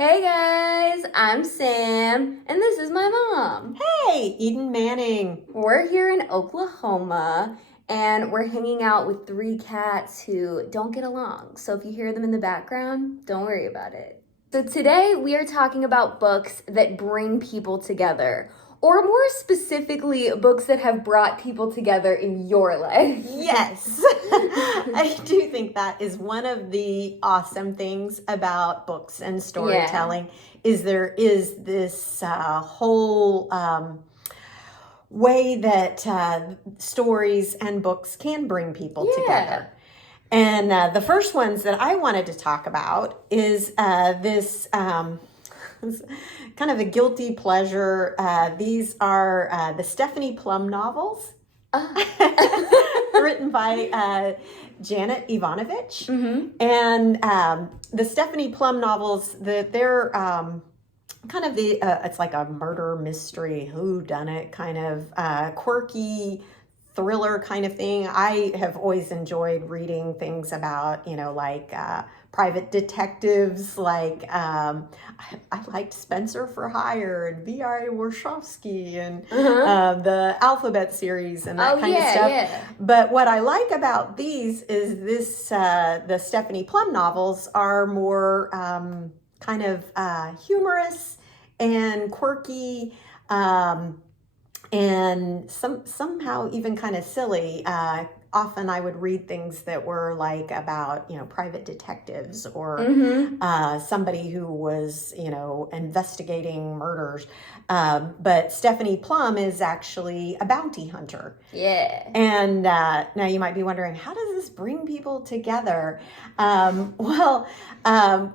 Hey guys, I'm Sam, and this is my mom. Hey, Eden Manning. We're here in Oklahoma, and we're hanging out with three cats who don't get along. So if you hear them in the background, don't worry about it. So today we are talking about books that bring people together, or more specifically, books that have brought people together in your life. Yes, I do think that is one of the awesome things about books and storytelling is there is this whole way that stories and books can bring people together. And the first ones that I wanted to talk about is this kind of a guilty pleasure. These are the Stephanie Plum novels, written by Janet Evanovich. Mm-hmm. And the Stephanie Plum novels, they're kind of it's like a murder mystery, whodunit kind of quirky thriller kind of thing. I have always enjoyed reading things about, like private detectives, like I liked Spencer for Hire and V.I. Warshawski and the Alphabet series and that kind of stuff. Yeah. But what I like about these is the Stephanie Plum novels are more kind of humorous and quirky, and somehow even kind of silly. Often I would read things that were like about, private detectives or somebody who was, investigating murders. But Stephanie Plum is actually a bounty hunter. Yeah. And now you might be wondering, how does this bring people together?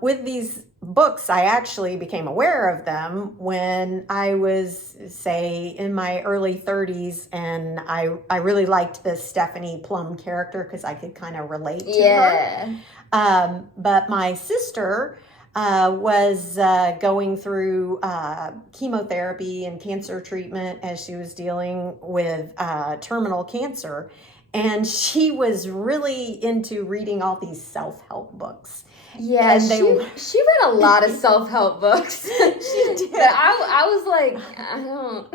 With these books, I actually became aware of them when I was, say, in my early 30s, and I really liked this Stephanie Plum character because I could kind of relate to her. But my sister was going through chemotherapy and cancer treatment as she was dealing with terminal cancer, and she was really into reading all these self-help books. Yeah, she read a lot of self-help books. She did. But I was like, I don't.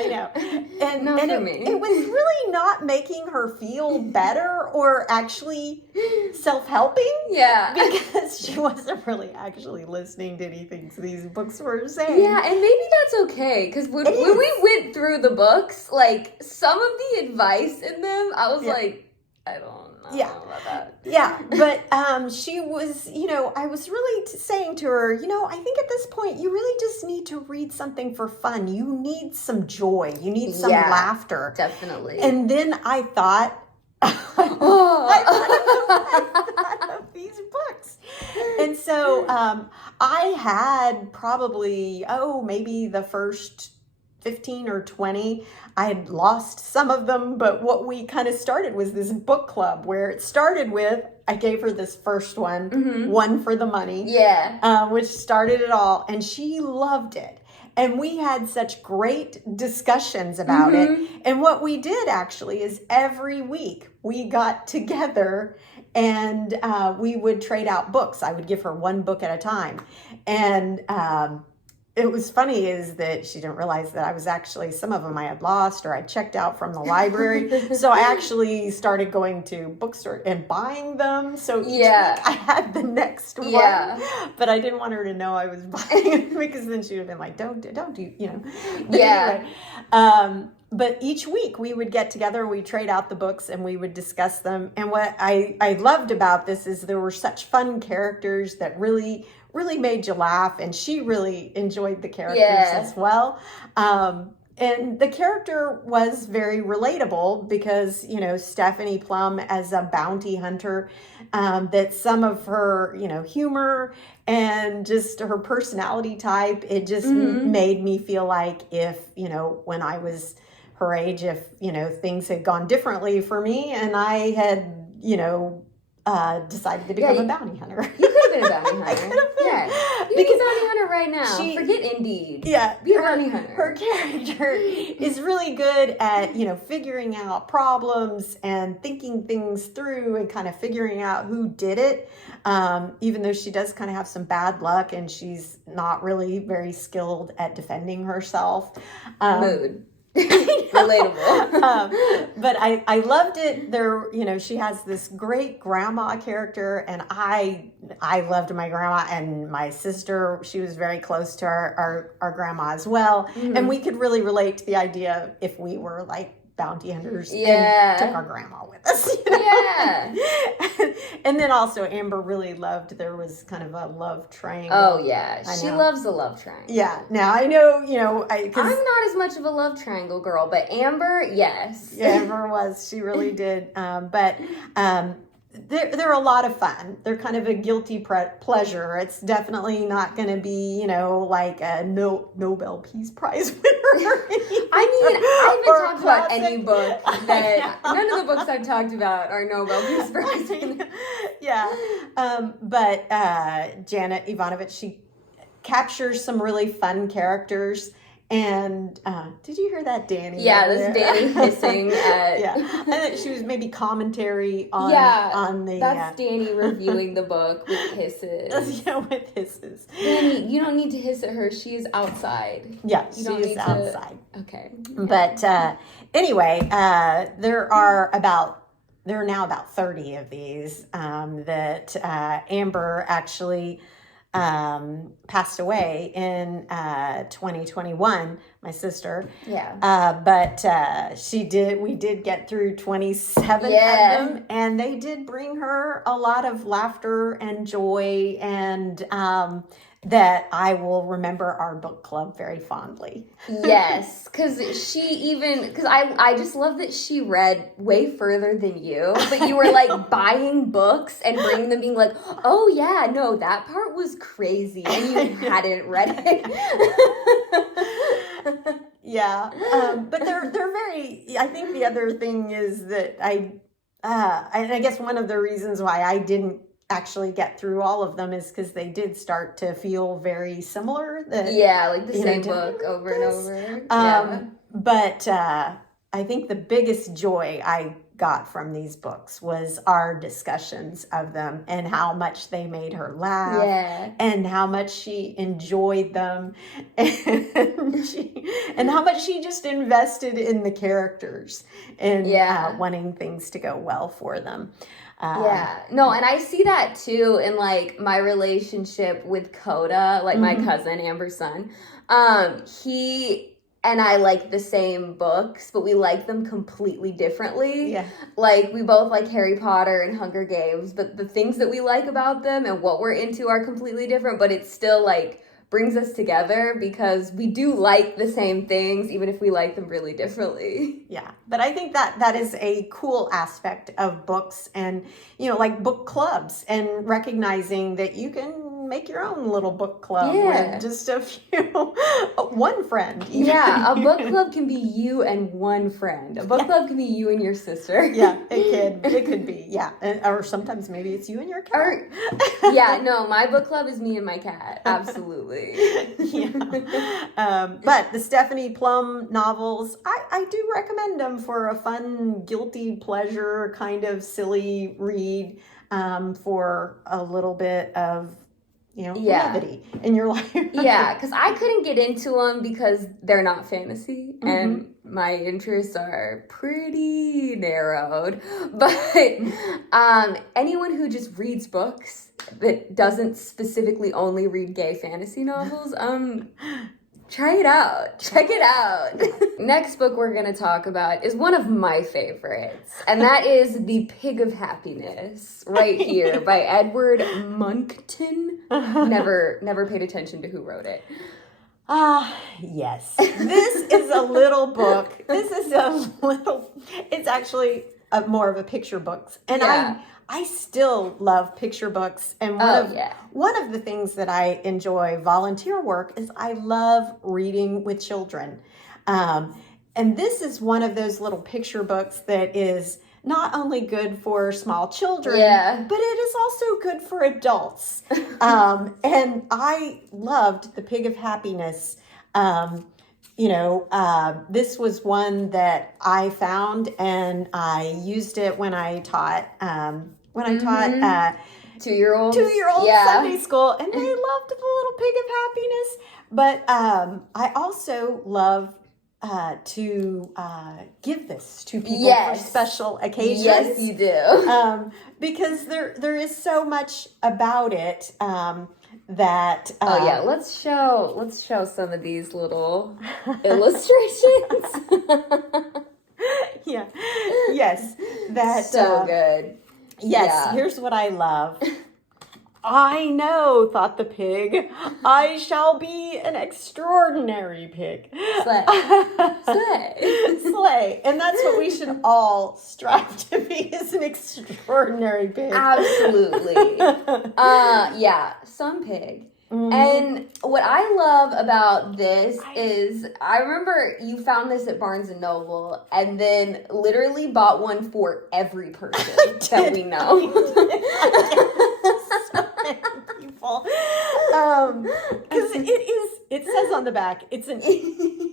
I know. It was really not making her feel better or actually self-helping. Yeah. Because she wasn't really actually listening to anything these books were saying. Yeah, and maybe that's okay. Because when we went through the books, like, some of the advice in them, I was like, I don't know about that. Yeah, but she was, I was really saying to her, I think at this point you really just need to read something for fun. You need some joy. You need some laughter. Definitely. And then I thought, I thought of these books. And so I had probably, maybe the first 15 or 20. I had lost some of them, but what we kind of started was this book club where it started with, I gave her this first one, One for the Money, which started it all, and she loved it. And we had such great discussions about it. And what we did actually is every week we got together and we would trade out books. I would give her one book at a time. And it was funny is that she didn't realize that I was actually, some of them I had lost or I checked out from the library. So I actually started going to bookstore and buying them. So each week I had the next one. But I didn't want her to know I was buying it because then she would have been like, don't do, But anyway, but each week we would get together, we trade out the books and we would discuss them. And what I loved about this is there were such fun characters that really made you laugh, and she really enjoyed the characters as well. And the character was very relatable because, Stephanie Plum as a bounty hunter, that some of her, humor and just her personality type, it just made me feel like if, when I was her age, if, things had gone differently for me and I had, decided to become a bounty hunter. You could have been a bounty hunter. I could have been. You could be a bounty hunter right now. Forget Indeed. Yeah. Be a bounty hunter. Her character is really good at, figuring out problems and thinking things through and kind of figuring out who did it. Even though she does kind of have some bad luck and she's not really very skilled at defending herself. Mood. Relatable. But I loved it. There, she has this great grandma character, and I loved my grandma, and my sister, she was very close to our grandma as well. Mm-hmm. And we could really relate to the idea if we were like bounty hunters and took our grandma with us. Yeah. And then also Amber really loved, there was kind of a love triangle. Oh yeah, she loves a love triangle. Yeah. Now I know, I'm not as much of a love triangle girl, but Amber, yes. Yeah, Amber was, she really did. They're a lot of fun. They're kind of a guilty pleasure. It's definitely not going to be, like a Nobel Peace Prize winner. I haven't talked about any book that none of the books I've talked about are Nobel Peace Prize winners. Yeah. But Janet Evanovich, she captures some really fun characters. And did you hear that, Danny? Yeah, that's Danny hissing at... Yeah, I think she was maybe commentary on the... that's Danny reviewing the book with hisses. Yeah, with hisses. Danny, you don't need to hiss at her. She is outside. Yeah, she is outside. Okay. But anyway, there are now about 30 of these that Amber actually... passed away in 2021, my sister. Yeah. But we did get through 27 of them, and they did bring her a lot of laughter and joy, and that I will remember our book club very fondly. Yes, because I just love that she read way further than you, but you were like buying books and bringing them being like, oh yeah, no, that part was crazy, and you hadn't read it. Yeah, but they're very, I think the other thing is that I guess one of the reasons why I didn't actually get through all of them is because they did start to feel very similar. Like the same book over and over. But I think the biggest joy I got from these books was our discussions of them and how much they made her laugh and how much she enjoyed them and how much she just invested in the characters and wanting things to go well for them. And I see that too in like my relationship with Coda, like my cousin, Amber's son. He and I like the same books, but we like them completely differently. Yeah. Like, we both like Harry Potter and Hunger Games, but the things that we like about them and what we're into are completely different, but it still, like, brings us together because we do like the same things, even if we like them really differently. Yeah, but I think that is a cool aspect of books and, like book clubs and recognizing that you can make your own little book club with just a few, one friend. Even. Yeah, a book club can be you and one friend. A book club can be you and your sister. Yeah, it could be, yeah. Or sometimes maybe it's you and your cat. My book club is me and my cat. Absolutely. But the Stephanie Plum novels, I do recommend them for a fun, guilty pleasure, kind of silly read for a little bit of levity in your life. Because I couldn't get into them because they're not fantasy and my interests are pretty narrowed. But anyone who just reads books that doesn't specifically only read gay fantasy novels, try it out. Check it out. Next book we're going to talk about is one of my favorites, and that is The Pig of Happiness, right here, by Edward Monkton. Never paid attention to who wrote it. Yes. This is a little book. It's actually more of a picture book. And I still love picture books. And one of the things that I enjoy volunteer work is I love reading with children. And this is one of those little picture books that is not only good for small children, Yeah. but it is also good for adults. And I loved the Pig of Happiness. This was one that I found, and I used it when I taught 2-year-olds. Sunday school, and they loved the little Pig of Happiness. But I also love to give this to people for special occasions. Yes, you do. Because there is so much about it that. Let's show some of these little illustrations. Yeah. Yes. That so good. Yes. Yeah. Here's what I love. I know, thought the pig, I shall be an extraordinary pig. Slay. Slay. And that's what we should all strive to be, is an extraordinary pig. Absolutely. Some pig. Mm-hmm. And what I love about this is, I remember you found this at Barnes & Noble and then literally bought one for every person that we know. People. Because it says on the back, it's an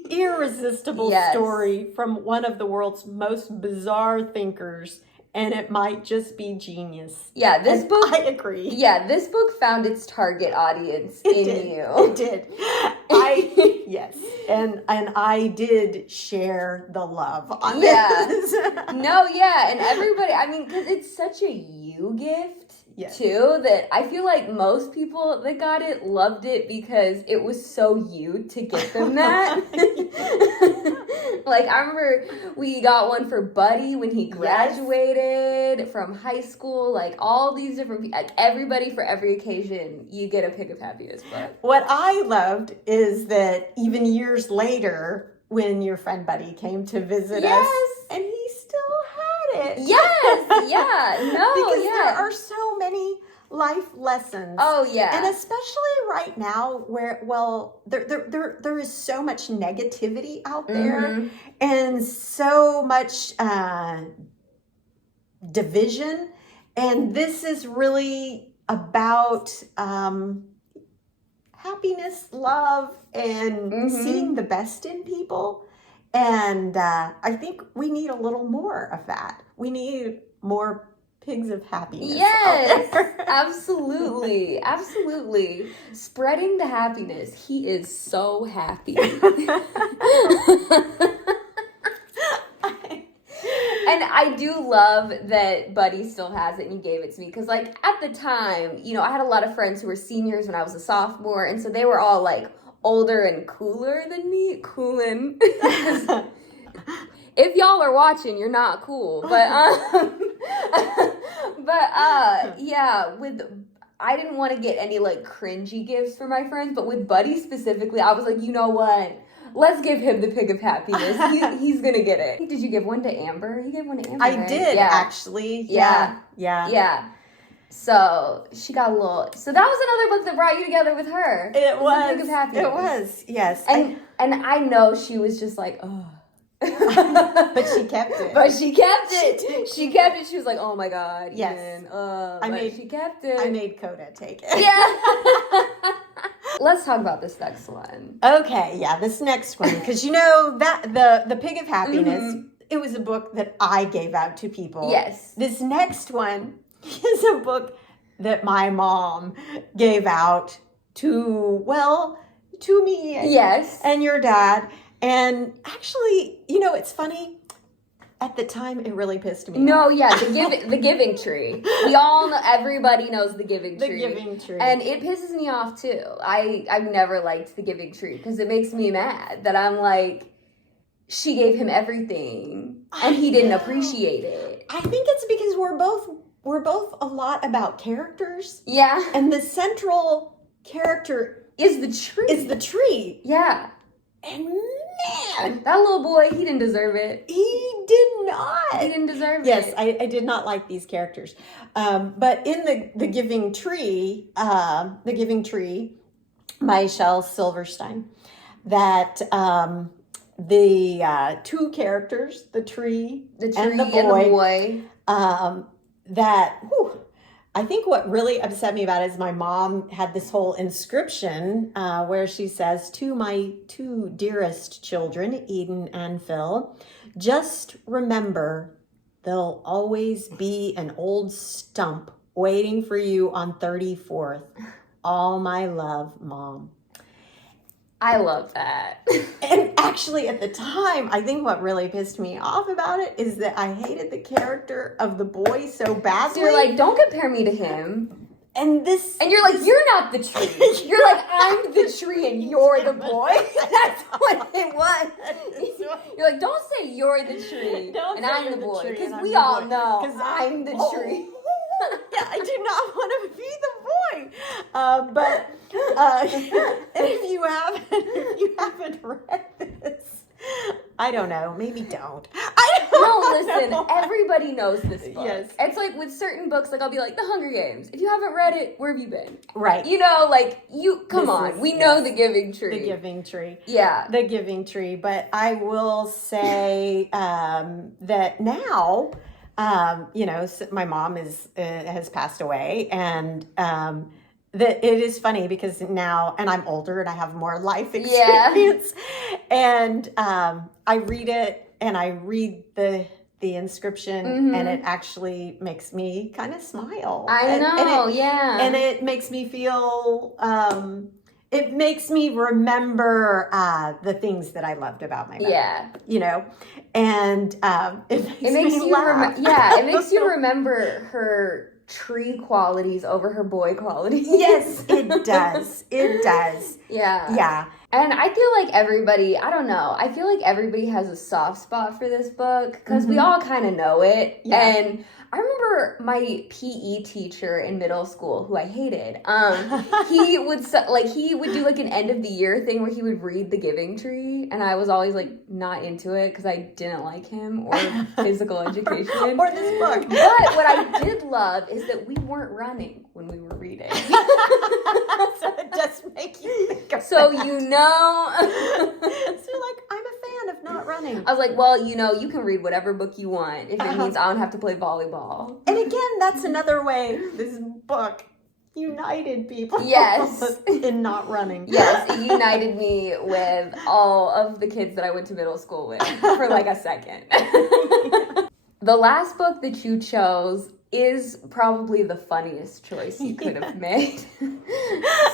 irresistible story from one of the world's most bizarre thinkers, and it might just be genius. Yeah, this book. I agree. Yeah, this book found its target audience you. It did. Yes, and I did share the love on this. No, yeah, and everybody. I mean, because it's such a you gift. Yes. Too, that I feel like most people that got it loved it because it was so you to get them that. Like, I remember we got one for Buddy when he graduated from high school. Like, all these different, like, everybody for every occasion, you get a Pig of Happiness book. What I loved is that even years later, when your friend Buddy came to visit us, and he still had it. Yes, because there are so many life lessons. Oh, yeah. And especially right now where, there is so much negativity out there and so much division. And this is really about happiness, love, and seeing the best in people. And I think we need a little more of that. We need more pigs of happiness. Yes, absolutely. Spreading the happiness. He is so happy. And I do love that Buddy still has it and you gave it to me. Because, like, at the time, I had a lot of friends who were seniors when I was a sophomore. And so they were all, like, older and cooler than me. Coolin'. If y'all are watching, you're not cool. But I didn't want to get any, like, cringy gifts for my friends. But with Buddy specifically, I was like, you know what? Let's give him the Pig of Happiness. He's going to get it. Did you give one to Amber? You gave one to Amber, I did, actually. Yeah. So she got a little... So that was another book that brought you together with her. It was. Pig of Happiness. It was, yes. And I know she was just like, oh. But she kept it. She kept it. She kept it. She was like, oh my God. Yes. She kept it. I made Coda take it. Yeah. Let's talk about this next one. Okay, yeah, this next one. Because that the Pig of Happiness, it was a book that I gave out to people. Yes. This next one is a book that my mom gave out to me and your dad. And actually, it's funny. At the time, it really pissed me off. No, yeah, the Giving Tree. We all know, everybody knows the Giving Tree. The Giving Tree. And it pisses me off, too. I've never liked the Giving Tree because it makes me mad that I'm like, she gave him everything and he didn't appreciate it. I think it's because we're both a lot about characters. Yeah. And the central character is the tree. Yeah. And man, that little boy, he didn't deserve it. He did not. He didn't deserve it. Yes, I did not like these characters. But in the Giving Tree, by Shel Silverstein, that the two characters, the tree, and the boy. That I think what really upset me about it is my mom had this whole inscription where she says, "To my two dearest children, Eden and Phil, just remember there'll always be an old stump waiting for you on 34th. All my love, Mom." I love that. And actually, at the time, I think what really pissed me off about it is that I hated the character of the boy so badly. So you're like, don't compare me to him. And you're like, you're not the tree. You're like, I'm the tree and you're the boy. That's what it was. You're like, don't say you're the tree and I'm the boy. Because we all know I'm the tree. Yeah, I do not want to be the boy. But if you haven't read this, I don't know. Maybe don't. Listen. Everybody knows this book. Yes. It's like with certain books, like I'll be like, The Hunger Games. If you haven't read it, where have you been? Right. You know, like come on. We know The Giving Tree. The Giving Tree. Yeah. The Giving Tree. But I will say that now, my mom has passed away, and that it is funny because now, and I'm older and I have more life experience, and I read it and I read the inscription, and it actually makes me kind of smile. I know, and it makes me feel. It makes me remember the things that I loved about my mother. Yeah. And it makes me laugh. It makes you remember her tree qualities over her boy qualities. Yes, it does. It does. Yeah. Yeah. And I feel like everybody, I don't know, I feel like everybody has a soft spot for this book because we all kind of know it. Yeah. And I remember my PE teacher in middle school, who I hated. He would do like an end of the year thing where he would read The Giving Tree, and I was always like not into it because I didn't like him or physical education or this book. But what I did love is that we weren't running when we were reading. So it does make you think of so that. you know. So like, I'm a fan of not running. I was like, well, you can read whatever book you want if it means I don't have to play volleyball. And again, that's another way this book united people. Yes. In not running. Yes, it united me with all of the kids that I went to middle school with for like a second. The last book that you chose is probably the funniest choice you could have made.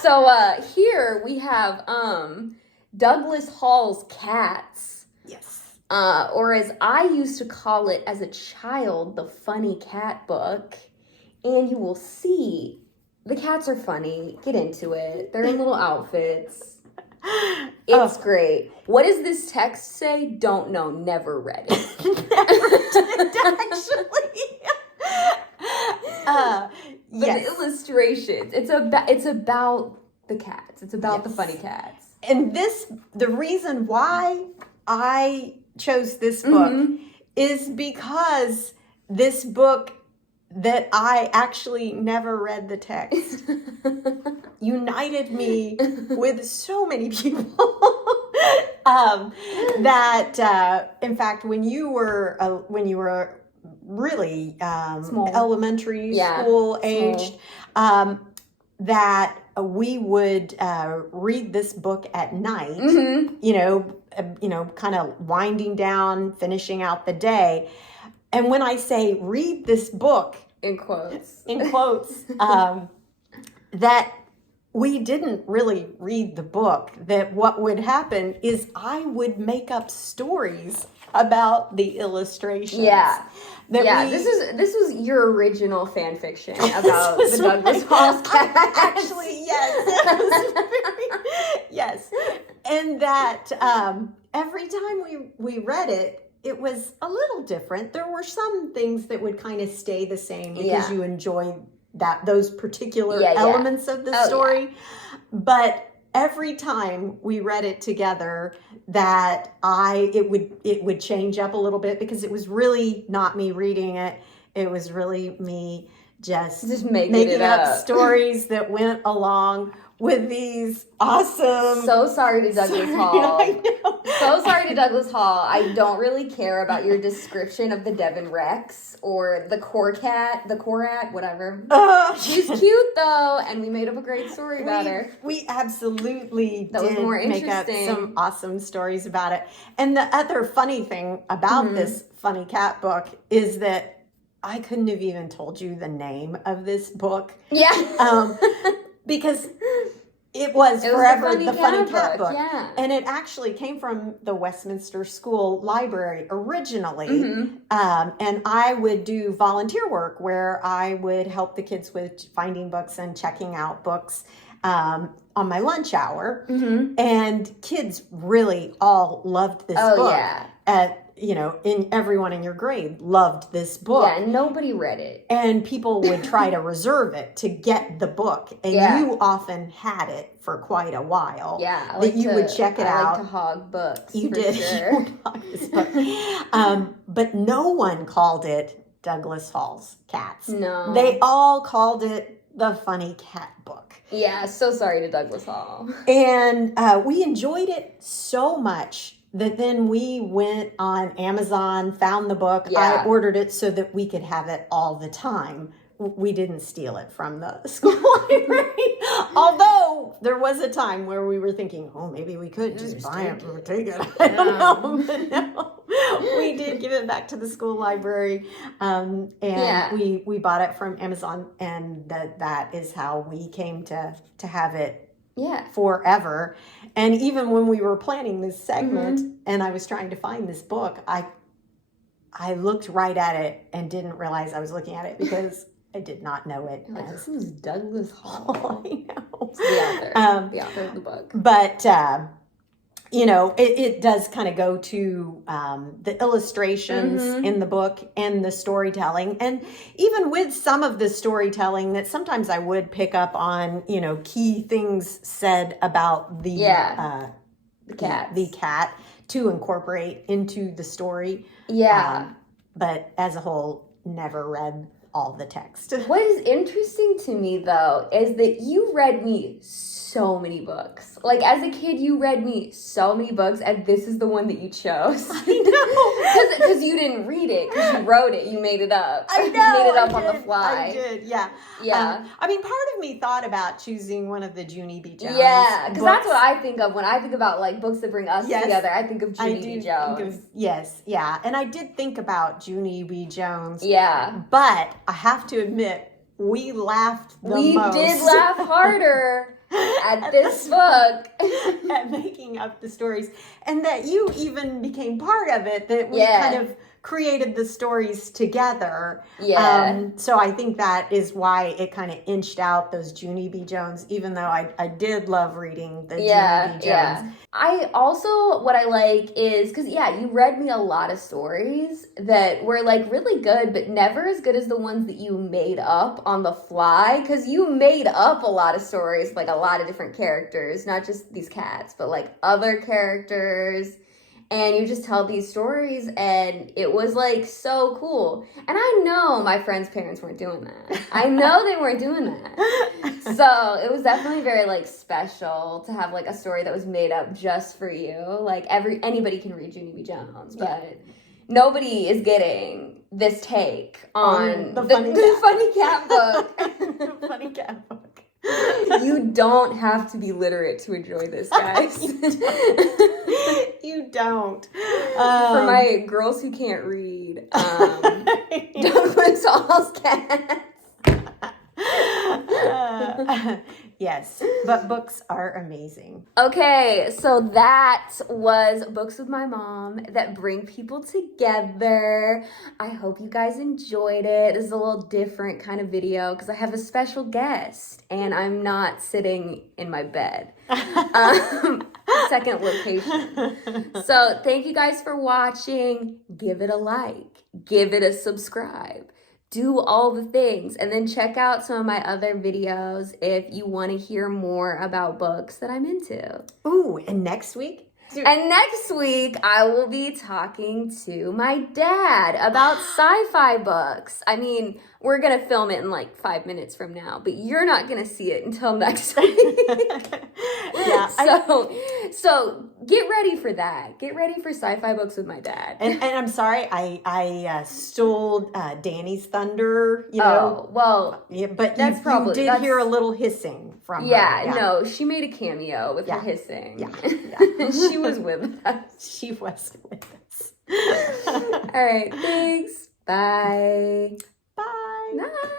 So here we have Douglas Hall's Cats. Yes. Or as I used to call it as a child, the Funny Cat book. And you will see the cats are funny. Get into it. They're in little outfits. It's great. What does this text say? Don't know. Never read it. Never did, actually. The illustrations. It's about the cats. It's about the funny cats. And the reason why I chose this book is because this book that I actually never read the text united me with so many people that in fact when you were really Small. elementary school aged, that we would read this book at night, kind of winding down, finishing out the day. And when I say read this book, in quotes, that we didn't really read the book, that what would happen is I would make up stories about the illustrations. Yeah. This was your original fan fiction about the Douglas Hall's Cats. Actually, yes. Yes. And that every time we read it, it was a little different. There were some things that would kind of stay the same because you enjoy those particular elements of the story. Yeah. But every time we read it together, that it would change up a little bit because it was really not me reading it. It was really me just making up stories that went along with these awesome. So sorry to Douglas Hall. I know. So sorry to Douglas Hall. I don't really care about your description of the Devon Rex or the Korat, whatever. She's cute though, and we made up a great story about her. We absolutely That was did more make up interesting. some awesome stories about it. And the other funny thing about this funny cat book is that I couldn't have even told you the name of this book. Yeah. Because it was forever the funny cat book. Yeah. And it actually came from the Westminster School Library originally. And I would do volunteer work where I would help the kids with finding books and checking out books on my lunch hour. And kids really all loved this book. Yeah. Everyone in your grade loved this book. Yeah, nobody read it. And people would try to reserve it to get the book. And you often had it for quite a while. Yeah. You would check it out. I like to hog books. You did. Sure. You would hog this book. But no one called it Douglas Hall's Cats. No. They all called it the Funny Cat Book. Yeah, so sorry to Douglas Hall. And we enjoyed it so much that then we went on Amazon, found the book. Yeah. I ordered it so that we could have it all the time. We didn't steal it from the school library. Although there was a time where we were thinking, oh, maybe we could just buy it or take it. I don't know. But no, we did give it back to the school library. And we bought it from Amazon. And that is how we came to have it forever. And even when we were planning this segment and I was trying to find this book, I looked right at it and didn't realize I was looking at it because I did not know it. Who's Douglas Hall? I know. The author of the book. But it does kind of go to the illustrations in the book and the storytelling. And even with some of the storytelling that sometimes I would pick up on, key things said about the cat to incorporate into the story. Yeah. But as a whole, never read all the text. What is interesting to me, though, is that you read me so many books. Like, as a kid, you read me so many books, and this is the one that you chose. I know. Because you didn't read it, because you wrote it, you made it up. I know. You made it up on the fly. I did, yeah. Yeah. Part of me thought about choosing one of the Junie B. Jones Yeah, because that's books. what I think of when I think about, like, books that bring us together. I think of Junie B. Jones. Yes, yeah. And I did think about Junie B. Jones. Yeah. But I have to admit, we laughed the most. We did laugh harder at this book. At making up the stories. And that you even became part of it, that we kind of created the stories together. Yeah. So I think that is why it kind of inched out those Junie B. Jones, even though I did love reading the Junie B. Jones. Yeah. I also, what I like is, because, you read me a lot of stories that were, like, really good, but never as good as the ones that you made up on the fly, because you made up a lot of stories, like, a lot of different characters, not just these cats, but, like, other characters, and you just tell these stories, and it was, like, so cool. And I know my friends' parents weren't doing that. I know they weren't doing that. So it was definitely very, like, special to have, like, a story that was made up just for you. Like, anybody can read Junie B. Jones, but nobody is getting this take on the funny cat book. The funny cat book. You don't have to be literate to enjoy this, guys. You don't. For my girls who can't read, Douglas Hall's Cats. Yes, but books are amazing. Okay, so that was Books with My Mom that bring people together. I hope you guys enjoyed it. This is a little different kind of video because I have a special guest and I'm not sitting in my bed. Second location. So thank you guys for watching. Give it a like. Give it a subscribe. Do all the things, and then check out some of my other videos if you want to hear more about books that I'm into. Ooh, and next week, And next week, I will be talking to my dad about sci-fi books. I mean, we're going to film it in like 5 minutes from now, but you're not going to see it until next week. Yeah. So get ready for that. Get ready for sci-fi books with my dad. And I'm sorry, I stole Danny's thunder, Oh, well, yeah, but that's you did hear a little hissing from her. Yeah, no, she made a cameo with her hissing. Yeah. She was with us. She was with us. All right, thanks. Bye. Bye. Bye.